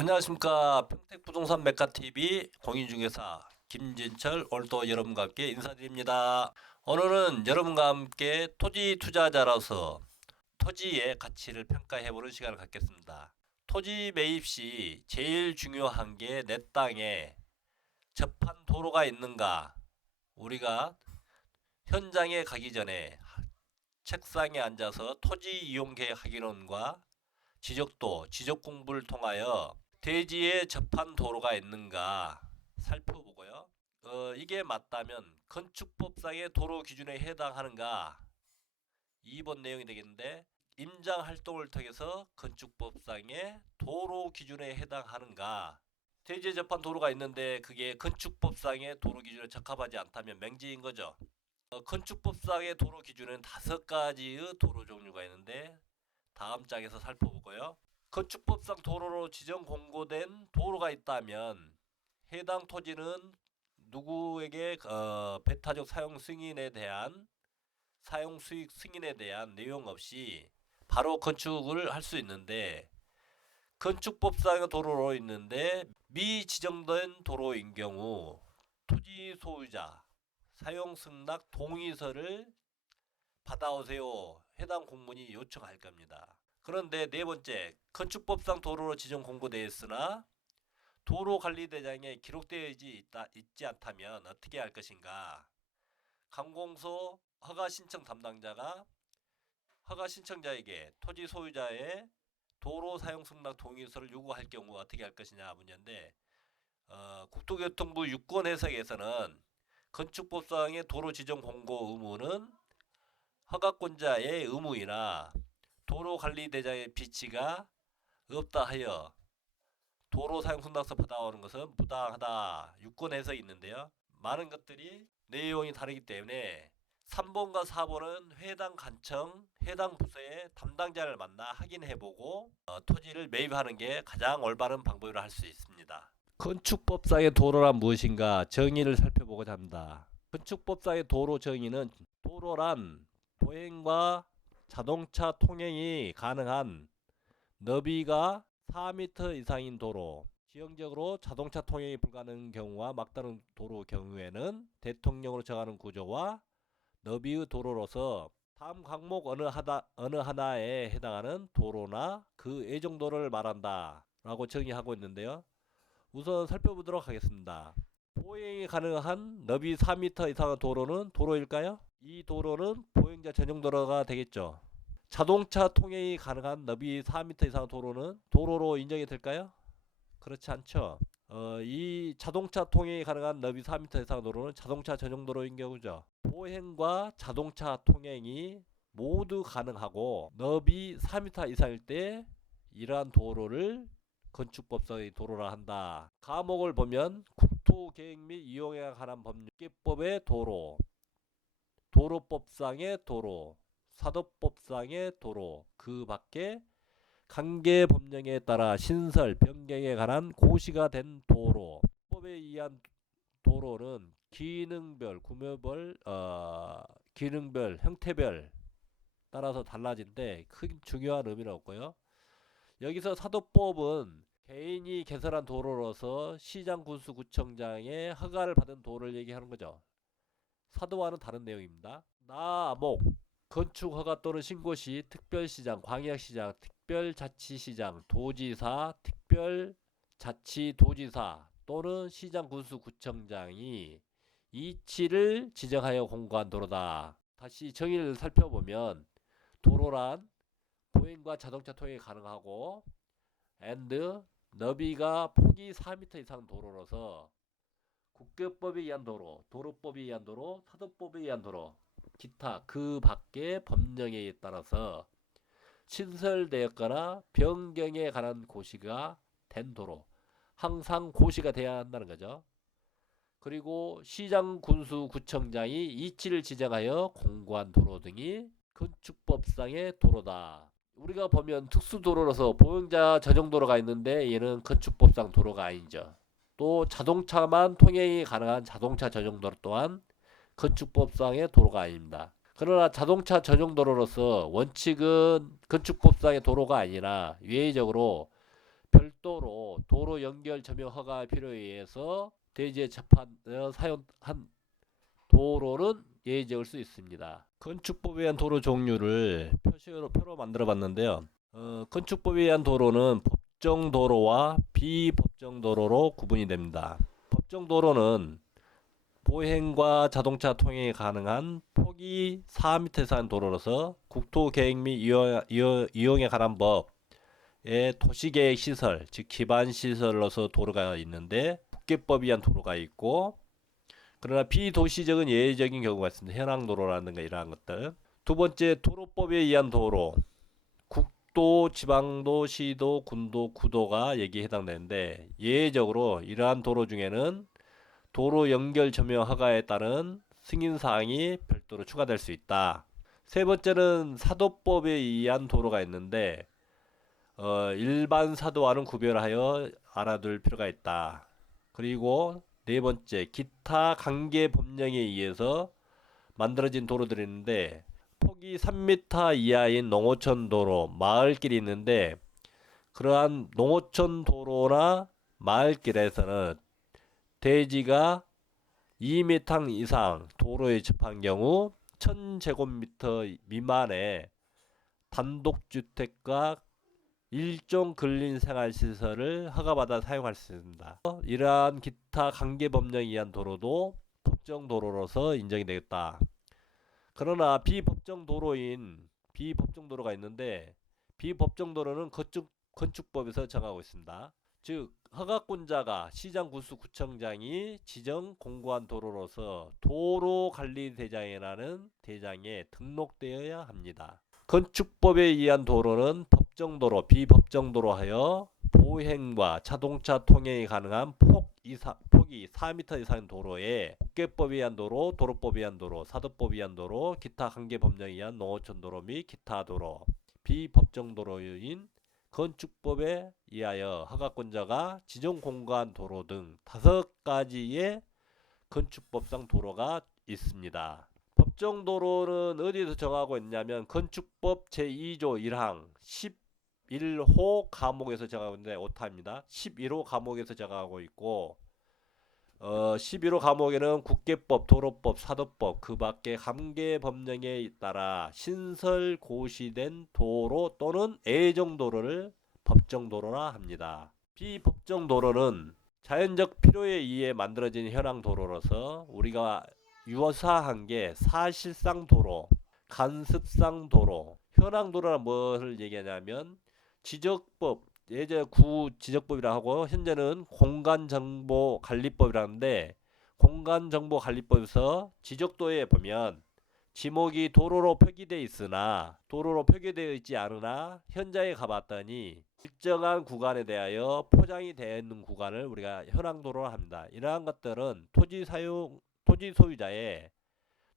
안녕하십니까 평택부동산 메카TV 공인중개사 김진철 오늘도 여러분과 함께 인사드립니다. 오늘은 여러분과 함께 토지 투자자로서 토지의 가치를 평가해보는 시간을 갖겠습니다. 토지 매입 시 제일 중요한 게 내 땅에 접한 도로가 있는가 우리가 현장에 가기 전에 책상에 앉아서 토지 이용 계획 확인원과 지적도, 지적 공부를 통하여 대지에 접한 도로가 있는가 살펴보고요. 어, 이게 맞다면 건축법상의 도로 기준에 해당하는가 2번 내용이 되겠는데 임장 활동을 통해서 건축법상의 도로 기준에 해당하는가 대지에 접한 도로가 있는데 그게 건축법상의 도로 기준에 적합하지 않다면 맹지인 거죠. 어, 건축법상의 도로 기준은 다섯 가지의 도로 종류가 있는데 다음 장에서 살펴보고요. 건축법상 도로로 지정 공고된 도로가 있다면 해당 토지는 누구에게 어, 배타적 사용 승인에 대한 사용 수익 승인에 대한 내용 없이 바로 건축을 할 수 있는데 건축법상의 도로로 있는데 미지정된 도로인 경우 토지 소유자 사용 승낙 동의서를 받아오세요. 해당 공문이 요청할 겁니다. 그런데 네 번째, 건축법상 도로로 지정 공고되어 있으나 도로 관리대장에 기록되어 있다, 있지 않다면 어떻게 할 것인가? 강공소 허가 신청 담당자가 허가 신청자에게 토지 소유자의 도로 사용 승낙 동의서를 요구할 경우 어떻게 할 것이냐 문제인데 어, 국토교통부 유권 해석에서는 건축법상의 도로 지정 공고 의무는 허가권자의 의무이나 도로관리대장의 비치가 없다 하여 도로 사용 승낙서 받아오는 것은 부당하다 유권 해석이 있는데요. 많은 것들이 내용이 다르기 때문에 3번과 4번은 해당 간청, 해당 부서의 담당자를 만나 확인해보고 어, 토지를 매입하는 게 가장 올바른 방법이라 할 수 있습니다. 건축법상의 도로란 무엇인가 정의를 살펴보고자 합니다. 건축법상의 도로 정의는 도로란 보행과 자동차 통행이 가능한 너비가 4m 이상인 도로, 지형적으로 자동차 통행이 불가능한 경우와 막다른 도로 경우에는 대통령으로 정하는 구조와 너비의 도로로서 다음 항목 어느 하나 어느 하나에 해당하는 도로나 그 애정도를 말한다 라고 정의하고 있는데요. 우선 살펴보도록 하겠습니다. 보행이 가능한 너비 4m 이상의 도로는 도로일까요? 이 도로는 보행자 전용 도로가 되겠죠. 자동차 통행이 가능한 너비 4m 이상의 도로는 도로로 인정이 될까요? 그렇지 않죠. 어, 이 자동차 통행이 가능한 너비 4m 이상 도로는 자동차 전용 도로인 경우죠. 보행과 자동차 통행이 모두 가능하고 너비 4m 이상일 때 이러한 도로를 건축법상의 도로라 한다. 과목을 보면 국토계획 및 이용에 관한 법률법의 도로, 도로법상의 도로, 사도법상의 도로, 그 밖에 관계 법령에 따라 신설 변경에 관한 고시가 된 도로, 법에 의한 도로는 기능별, 구매별, 어, 기능별, 형태별 따라서 달라진데 큰 중요한 의미는 없고요. 여기서 사도법은 개인이 개설한 도로로서 시장 군수 구청장의 허가를 받은 도로를 얘기하는 거죠. 사도와는 다른 내용입니다. 나목 건축 허가 또는 신고 시 특별시장, 광역시장, 특별자치시장, 도지사, 특별자치도지사 또는 시장 군수 구청장이 이치를 지정하여 공고한 도로다. 다시 정의를 살펴보면 도로란 보행과 자동차 통행이 가능하고 and 너비가 폭이 4m 이상 도로로서 국교법에 의한 도로, 도로법에 의한 도로, 사도법에 의한 도로, 기타 그 밖의 법령에 따라서 신설되었거나 변경에 관한 고시가 된 도로 항상 고시가 돼야 한다는 거죠. 그리고 시장 군수 구청장이 이치를 지정하여 공고한 도로 등이 건축법상의 도로다. 우리가 보면 특수도로로서 보행자 전용 도로가 있는데 얘는 건축법상 도로가 아니죠. 또 자동차만 통행이 가능한 자동차 전용 도로 또한 건축법상의 도로가 아닙니다. 그러나 자동차 전용 도로로서 원칙은 건축법상의 도로가 아니라 예외적으로 별도로 도로 연결 점용 허가 필요에 의해서 대지에 어, 사용한 도로는 예정을 수 있습니다. 건축법에 의한 도로 종류를 표시로 표로 만들어 봤는데요. 어, 건축법에 의한 도로는 법정 도로와 비법정 도로로 구분이 됩니다. 법정 도로는 보행과 자동차 통행이 가능한 폭이 4m 이상의 도로로서 국토계획 및 이용, 이용, 이용에 관한 법의 도시계획 시설, 즉 기반 시설로서 도로가 있는데 국계법에 의한 도로가 있고 그러나 비도시적인 예외적인 경우가 있습니다. 현황 도로라든가 이러한 것들. 두 번째 도로법에 의한 도로. 국도, 지방도, 시도, 군도, 구도가 여기에 해당되는데 예외적으로 이러한 도로 중에는 도로 연결 점용 허가에 따른 승인 사항이 별도로 추가될 수 있다. 세 번째는 사도법에 의한 도로가 있는데 어, 일반 사도와는 구별하여 알아둘 필요가 있다. 그리고 네 번째 기타 관계 법령에 의해서 만들어진 도로들이 있는데 폭이 3m 이하인 농어촌 도로, 마을길이 있는데 그러한 농어촌 도로나 마을길에서는 대지가 2m 이상 도로에 접한 경우 1000제곱미터 미만의 단독주택과 일종 근린 생활시설을 허가받아 사용할 수 있습니다. 어, 이러한 기타 관계법령에 의한 도로도 법정도로로서 인정이 되겠다. 그러나 비법정도로인 비법정도로가 있는데 비법정도로는 건축, 건축법에서 정하고 있습니다. 즉 허가권자가 시장 구수 구청장이 지정 공고한 도로로서 도로관리대장이라는 대장에 등록되어야 합니다. 건축법에 의한 도로는 법정도로, 비법정도로 하여 보행과 자동차 통행이 가능한 폭 이상, 폭이 4m 이상의 도로에 국계법에 의한 도로, 도로법에 의한 도로, 사도법에 의한 도로, 기타 관계 법령에 의한 농어촌 도로 및 기타 도로, 비법정 도로인 건축법에 의하여 허가권자가 지정 공간 도로 등 다섯 가지의 건축법상 도로가 있습니다. 법정 도로는 어디에서 정하고 있냐면 건축법 제2조 1항 11호 과목에서 정하고 있는데 오타입니다. 11호 과목에서 정하고 있고 어, 11호 과목에는 국계법, 도로법, 사도법 그 밖에 관계 법령에 따라 신설 고시된 도로 또는 애정 도로를 법정 도로라 합니다. 비법정 도로는 자연적 필요에 의해 만들어진 현황 도로로서 우리가 유사한 게 사실상 도로, 간습상 도로, 현황 도로란 무엇을 얘기하냐면 지적법 예전 구 지적법이라 하고 현재는 공간정보관리법이라는데 공간정보관리법에서 지적도에 보면 지목이 도로로 표기되어 있으나 도로로 표기되어 있지 않으나 현장에 가봤더니 일정한 구간에 대하여 포장이 되어 있는 구간을 우리가 현황도로라 합니다. 이러한 것들은 토지 사용 토지 소유자의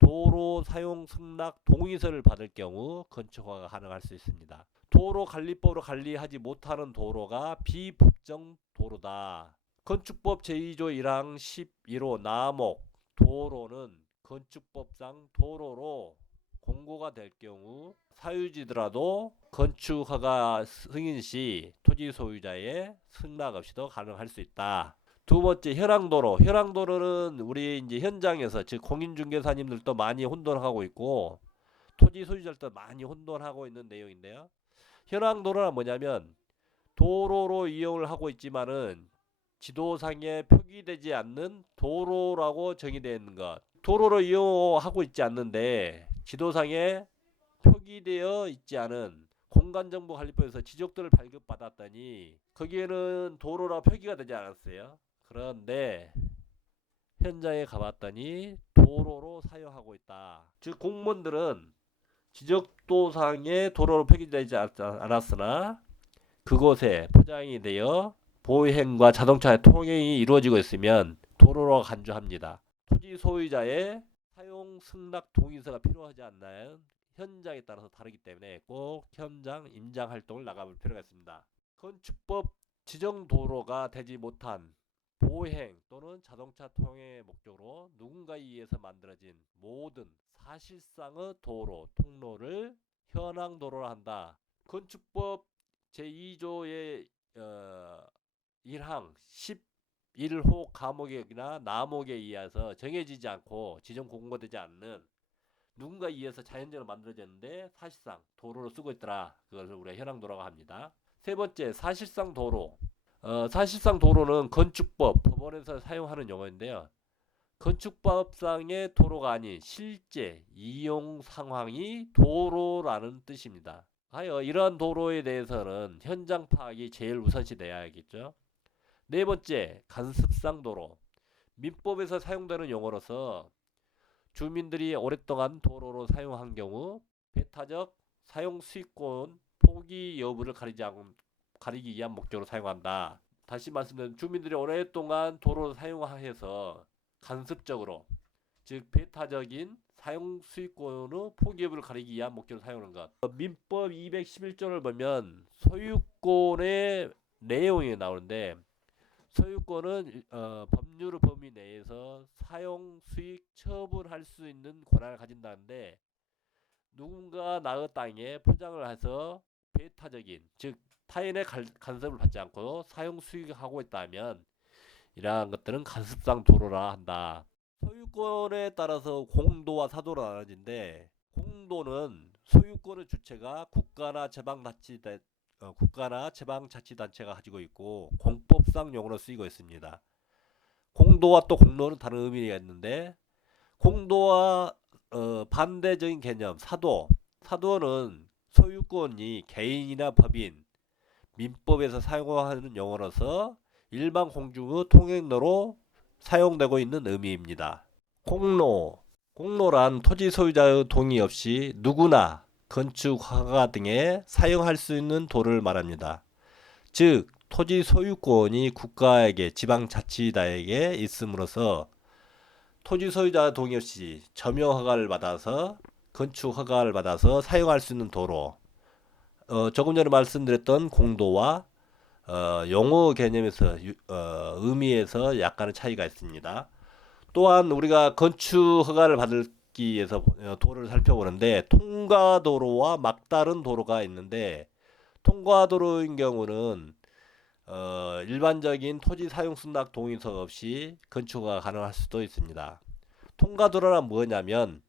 도로 사용 승낙 동의서를 받을 경우 건축허가 가능할 수 있습니다. 도로 관리법으로 관리하지 못하는 도로가 비법정 도로다. 건축법 제2조 1항 11호 나목 도로는 건축법상 도로로 공고가 될 경우 사유지더라도 건축 허가 승인 시 토지 소유자의 승낙 없이도 가능할 수 있다. 두 번째 현황도로. 현황도로는 우리 이제 현장에서 즉 공인중개사님들도 많이 혼돈하고 있고 토지 소유자들도 많이 혼돈하고 있는 내용인데요. 현황도로는 뭐냐면 도로로 이용을 하고 있지만은 지도상에 표기되지 않는 도로라고 정의되어 있는 것. 도로로 이용하고 있지 않는데 지도상에 표기되어 있지 않은 공간정보관리법에서 지적도를 발급받았더니 거기에는 도로라 표기가 되지 않았어요. 그런데 현장에 가봤더니 도로로 사용하고 있다. 즉 공무원들은 지적도상에 도로로 표기되지 않- 않았으나 그곳에 포장이 되어 보행과 자동차의 통행이 이루어지고 있으면 도로로 간주합니다. 토지 소유자의 사용 승낙 동의서가 필요하지 않나요? 현장에 따라서 다르기 때문에 꼭 현장 임장 활동을 나가볼 필요가 있습니다. 건축법 지정 도로가 되지 못한 보행 또는 자동차 통행의 목적으로 누군가에 의해서 만들어진 모든 사실상의 도로, 통로를 현황 도로라 한다. 건축법 제2조에 어, 1항 11호 과목이나 나목에 의해서 정해지지 않고 지정 공고되지 않는 누군가에 의해서 자연적으로 만들어졌는데 사실상 도로로 쓰고 있더라. 그것을 우리가 현황도라고 합니다. 세 번째 사실상 도로. 어, 사실상 도로는 건축법 법원에서 사용하는 용어인데요. 건축법상의 도로가 아닌 실제 이용 상황이 도로라는 뜻입니다. 하여 이러한 도로에 대해서는 현장 파악이 제일 우선시 돼야겠죠. 네 번째 간섭상 도로. 민법에서 사용되는 용어로서 주민들이 오랫동안 도로로 사용한 경우 배타적 사용 수익권 포기 여부를 가리지 않, 가리기 위한 목적으로 사용한다. 다시 말씀드리면 주민들이 오랫동안 도로를 사용해서 간섭적으로 즉 배타적인 사용 수익권의 포기 여부를 가리기 위한 목적으로 사용하는 것. 어, 민법 211조를 보면 소유권의 내용이 나오는데 소유권은 어, 법률 범위 내에서 사용 수익 처분할 수 있는 권한을 가진다는데 누군가 나의 땅에 포장을 해서 배타적인 즉 타인의 갈- 간섭을 받지 않고 사용 수익하고 있다면 이러한 것들은 간섭상 도로라 한다. 소유권에 따라서 공도와 사도로 나눠진데 공도는 소유권의 주체가 국가나 지방자치단 어, 국가나 지방자치단체가 가지고 있고 공법상 용어로 쓰이고 있습니다. 공도와 또 공로는 다른 의미가 있는데 공도와 어, 반대적인 개념 사도 사도는 소유권이 개인이나 법인 민법에서 사용하는 용어로서 일반 공중의 통행로로 사용되고 있는 의미입니다. 공로 공로란 토지 소유자의 동의 없이 누구나 건축 허가 등에 사용할 수 있는 도를 말합니다. 즉 토지 소유권이 국가에게 지방자치단에게 있음으로써 토지 소유자 동의 없이 점용 허가를 받아서 건축 허가를 받아서 사용할 수 있는 도로 어, 조금 전에 말씀드렸던 공도와 어, 용어 개념에서 유- 어, 의미에서 약간의 차이가 있습니다. 또한 우리가 건축 허가를 받기 위해서 어, 도로를 살펴보는데 통과도로와 막다른 도로가 있는데 통과도로인 경우는 어, 일반적인 토지 사용 승낙 동의서 없이 건축가 가능할 수도 있습니다. 통과도로란 뭐냐면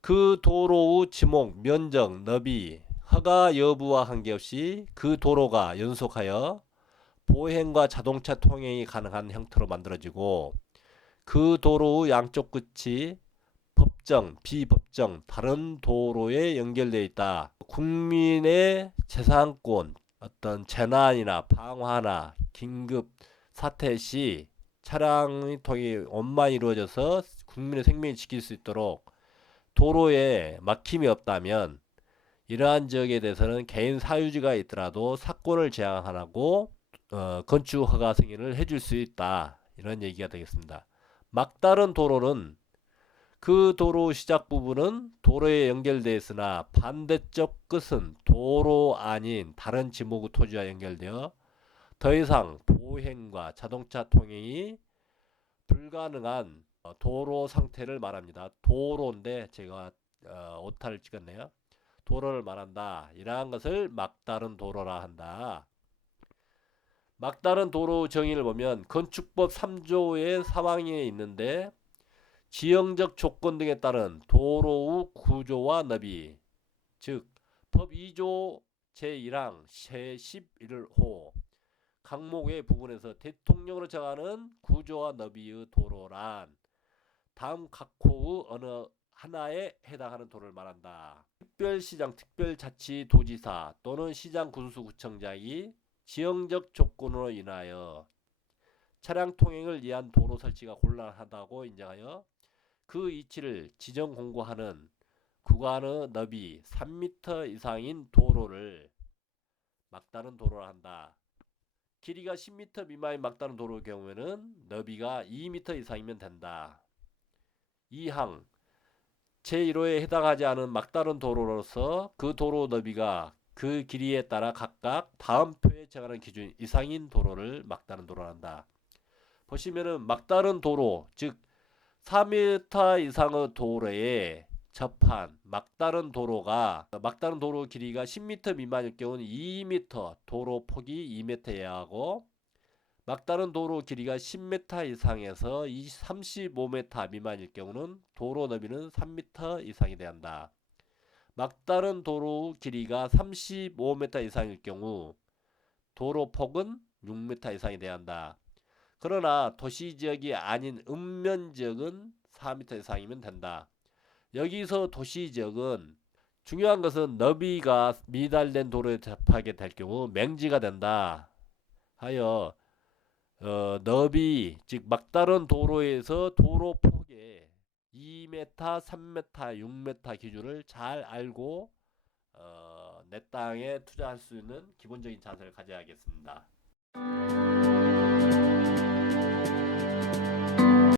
그 도로의 지목, 면적, 너비, 허가 여부와 관계없이 그 도로가 연속하여 보행과 자동차 통행이 가능한 형태로 만들어지고 그 도로의 양쪽 끝이 법정, 비법정, 다른 도로에 연결되어 있다. 국민의 재산권, 어떤 재난이나 방화나 긴급 사태 시 차량의 통이 원만 이루어져서 국민의 생명을 지킬 수 있도록 도로에 막힘이 없다면 이러한 지역에 대해서는 개인 사유지가 있더라도 사건을 제한하고 어, 건축 허가 승인을 해줄 수 있다 이런 얘기가 되겠습니다. 막다른 도로는 그 도로 시작 부분은 도로에 연결되어 있으나 반대쪽 끝은 도로 아닌 다른 지목의 토지와 연결되어 더 이상 보행과 자동차 통행이 불가능한 어, 도로 상태를 말합니다. 도로인데 제가 어, 오타를 찍었네요. 도로를 말한다. 이러한 것을 막다른 도로라 한다. 막다른 도로 정의를 보면 건축법 3조의 사망에 있는데 지형적 조건 등에 따른 도로의 구조와 너비 즉 법 2조 제1항 제11호 강목의 부분에서 대통령으로 정하는 구조와 너비의 도로란 다음 각 호의 어느 하나에 해당하는 도를 말한다. 특별시장, 특별자치도지사 또는 시장 군수구청장이 지형적 조건으로 인하여 차량 통행을 위한 도로 설치가 곤란하다고 인정하여 그 위치를 지정 공고하는 구간의 너비 3m 이상인 도로를 막다른 도로라 한다. 길이가 10m 미만인 막다른 도로의 경우에는 너비가 2m 이상이면 된다. 2항 제1호에 해당하지 않은 막다른 도로로서 그 도로 너비가 그 길이에 따라 각각 다음 표에 정하는 기준 이상인 도로를 막다른 도로라 한다. 보시면은 막다른 도로 즉 4m 이상의 도로에 접한 막다른 도로가 막다른 도로 길이가 10m 미만일 경우는 2m 도로 폭이 2m여야 하고 막다른 도로 길이가 10m 이상에서 35m 미만일 경우는 도로 너비는 3m 이상이 돼야 한다. 막다른 도로 길이가 35m 이상일 경우 도로 폭은 6m 이상이 돼야 한다. 그러나 도시 지역이 아닌 읍면 지역은 4m 이상이면 된다. 여기서 도시 지역은 중요한 것은 너비가 미달된 도로에 접하게 될 경우 맹지가 된다. 하여 어, 너비 즉 막다른 도로에서 도로 폭의 2m, 3m, 6m 기준을 잘 알고 어, 내 땅에 투자할 수 있는 기본적인 자세를 가져야겠습니다.